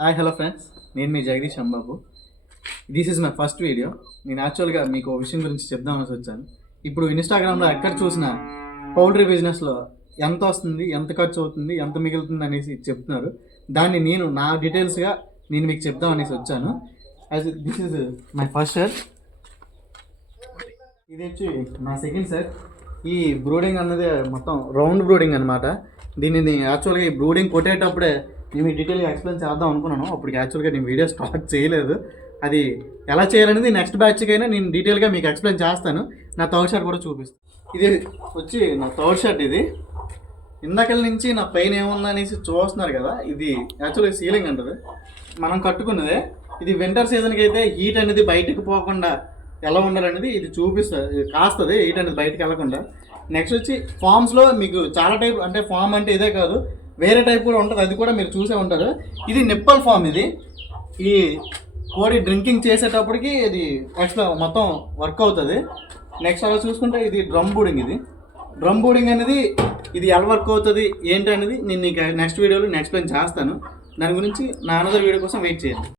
Hi hello friends, నేను మీ Jagadeesh Ambabu. This is my first video. నేను యాక్చువల్గా మీకు ఒక విషయం గురించి చెప్దామని వచ్చాను. ఇప్పుడు ఇన్స్టాగ్రామ్లో ఎక్కడ చూసినా పౌల్ట్రీ బిజినెస్లో ఎంత వస్తుంది, ఎంత ఖర్చు అవుతుంది, ఎంత మిగులుతుంది అనేసి చెప్తున్నారు. దాన్ని నేను నా డీటెయిల్స్గా నేను మీకు చెప్దామనేసి వచ్చాను. As this is my first set. ఇది వచ్చి నా సెకండ్ సెట్. ఈ బ్రూడింగ్ అన్నది మొత్తం రౌండ్ బ్రూడింగ్ అనమాట. దీనిని యాక్చువల్గా ఈ బ్రూడింగ్ కొట్టేటప్పుడే నేను డీటెయిల్గా ఎక్స్ప్లెయిన్ చేద్దాం అనుకున్నాను. అప్పుడు యాక్చువల్గా నేను వీడియో స్టార్ట్ చేయలేదు. అది ఎలా చేయాలనేది నెక్స్ట్ బ్యాచ్కైనా నేను డీటెయిల్గా మీకు ఎక్స్ప్లెయిన్ చేస్తాను. నా థర్డ్ షర్ట్ కూడా చూపిస్తాను. ఇది వచ్చి నా థర్డ్ షర్ట్. ఇది ఇందాకల నుంచి నా పైన ఏముందనేసి చూస్తున్నారు కదా, ఇది యాక్చువల్గా సీలింగ్ అంటారు. మనం కట్టుకున్నదే. ఇది వింటర్ సీజన్కి అయితే హీట్ అనేది బయటకు పోకుండా ఎలా ఉండాలనేది ఇది చూపిస్తుంది, కాస్తుంది హీట్ అనేది బయటకు వెళ్ళకుండా. నెక్స్ట్ వచ్చి ఫామ్స్లో మీకు చాలా టైప్, అంటే ఫామ్ అంటే ఇదే కాదు, వేరే టైప్ కూడా ఉంటుంది. అది కూడా మీరు చూసే ఉంటారు. ఇది నిప్పల్ ఫామ్. ఇది ఈ కోడి డ్రింకింగ్ చేసేటప్పటికి ఇది ఎక్స్ట్రా మొత్తం వర్క్ అవుతుంది. నెక్స్ట్ అలా చూసుకుంటే ఇది డ్రమ్ బూడింగ్. ఇది డ్రమ్ బూడింగ్ అనేది ఇది ఎలా వర్క్ అవుతుంది ఏంటి అనేది నేను నెక్స్ట్ వీడియోలో ఎక్స్ప్లెయిన్ చేస్తాను. దాని గురించి నా అనదర్ వీడియో కోసం వెయిట్ చేయండి.